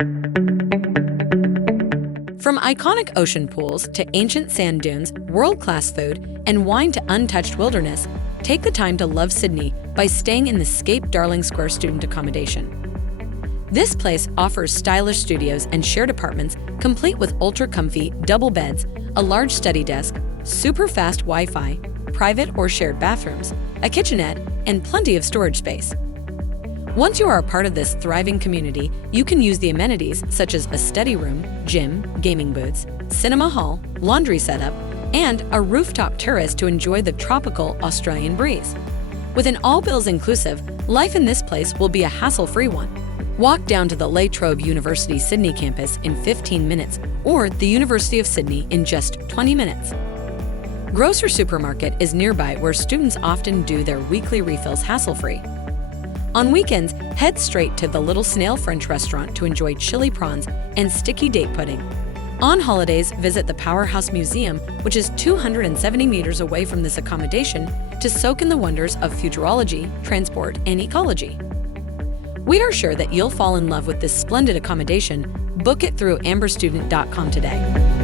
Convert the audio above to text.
From iconic ocean pools to ancient sand dunes, world-class food, and wine to untouched wilderness, take the time to love Sydney by staying in the Scape Darling Square student accommodation. This place offers stylish studios and shared apartments complete with ultra-comfy double beds, a large study desk, super-fast Wi-Fi, private or shared bathrooms, a kitchenette, and plenty of storage space. Once you are a part of this thriving community, you can use the amenities such as a study room, gym, gaming booths, cinema hall, laundry setup, and a rooftop terrace to enjoy the tropical Australian breeze. With an all bills inclusive, life in this place will be a hassle-free one. Walk down to the La Trobe University Sydney campus in 15 minutes or the University of Sydney in just 20 minutes. Grocer Supermarket is nearby where students often do their weekly refills hassle-free. On weekends, head straight to the Little Snail French restaurant to enjoy chili prawns and sticky date pudding. On holidays, visit the Powerhouse Museum, which is 270 meters away from this accommodation, to soak in the wonders of futurology, transport, and ecology. We are sure that you'll fall in love with this splendid accommodation. Book it through amberstudent.com today.